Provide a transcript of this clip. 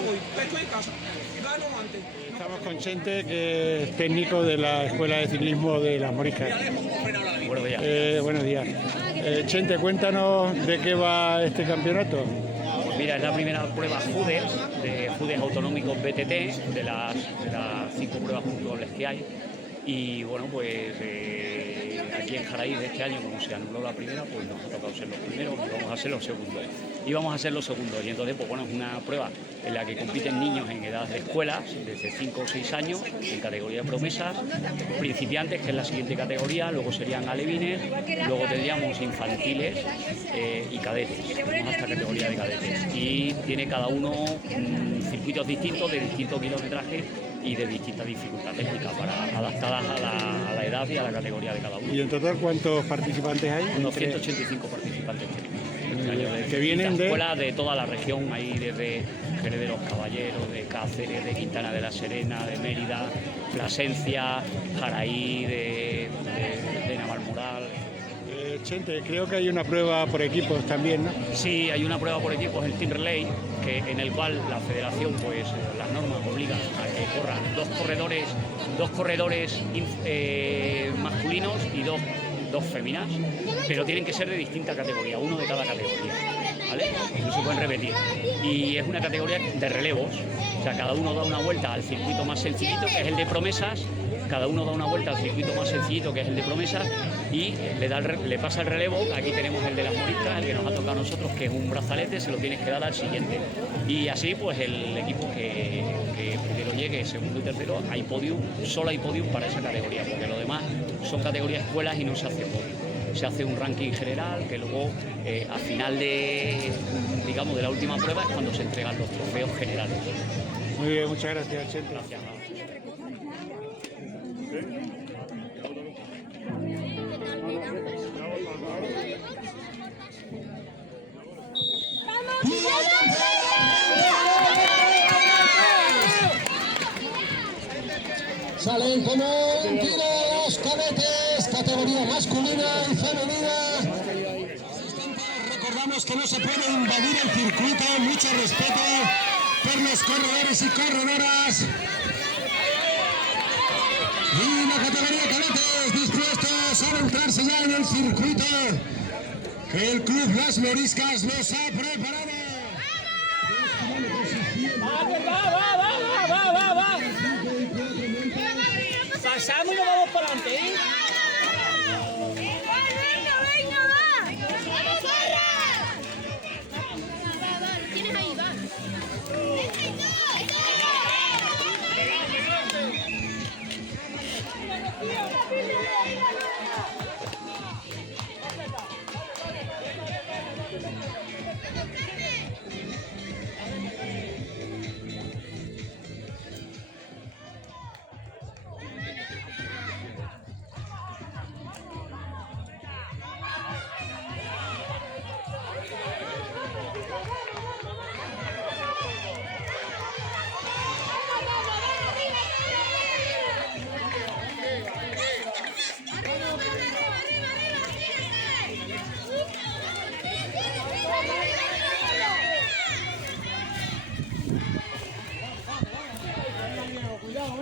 voy, pesco en casa, gano antes. Estamos con Chente, que es técnico de la Escuela de Ciclismo de Las Moriscas. Buenos días. Buenos días. Chente, cuéntanos de qué va este campeonato. Mira, es la primera prueba JUDES, de JUDES autonómicos BTT, de las 5 pruebas puntuables que hay. Y bueno, pues aquí en Jaraíz de este año, como se anuló la primera, pues nos ha tocado ser los primeros y vamos a ser los segundos. Y vamos a ser los segundos. Y entonces, pues bueno, es una prueba en la que compiten niños en edad de escuela, desde 5 o 6 años, en categoría de promesas, principiantes, que es la siguiente categoría, luego serían alevines, luego tendríamos infantiles y cadetes, tenemos esta categoría de cadetes. Y tiene cada uno circuitos distintos, de distinto kilometraje y de distinta dificultad técnica, adaptadas a la edad y a la categoría de cada uno. ¿Y en total cuántos participantes hay? Unos 185 participantes tenemos este año, de que vienen de escuelas de toda la región, ahí desde Jerez de los Caballeros, de Cáceres, de Quintana de la Serena, de Mérida, Plasencia, Jaraí, de Navalmoral. Chente, creo que hay una prueba por equipos también, ¿no? Sí, hay una prueba por equipos, el Team Relay, en el cual la federación, pues las normas obligan a que corran dos corredores masculinos y dos féminas, pero tienen que ser de distinta categoría, uno de cada categoría, ¿vale? No se pueden repetir. Y es una categoría de relevos, o sea, cada uno da una vuelta al circuito más sencillito, que es el de promesas, cada uno da una vuelta al circuito más sencillito, que es el de promesas, y le pasa el relevo. Aquí tenemos el de Las Moriscas, el que nos ha tocado a nosotros, que es un brazalete, se lo tienes que dar al siguiente. Y así, pues el equipo que primero llegue, segundo y tercero, hay podium, solo hay podium para esa categoría, porque lo demás son categorías escuelas y no se hace podium. Se hace un ranking general que luego, al final de la última prueba, es cuando se entregan los trofeos generales. Muy bien, muchas gracias, Chente. Gracias. Salen como un tiro los cadetes, categoría masculina y femenina. Recordamos que no se puede invadir el circuito, mucho respeto por los corredores y corredoras. Y la categoría cadetes dispuestos a adentrarse ya en el circuito que el Club Las Moriscas nos ha preparado. Va. Pasamos y nos vamos para adelante, ¿eh? ¿Tienes ahí, va? Cuidado,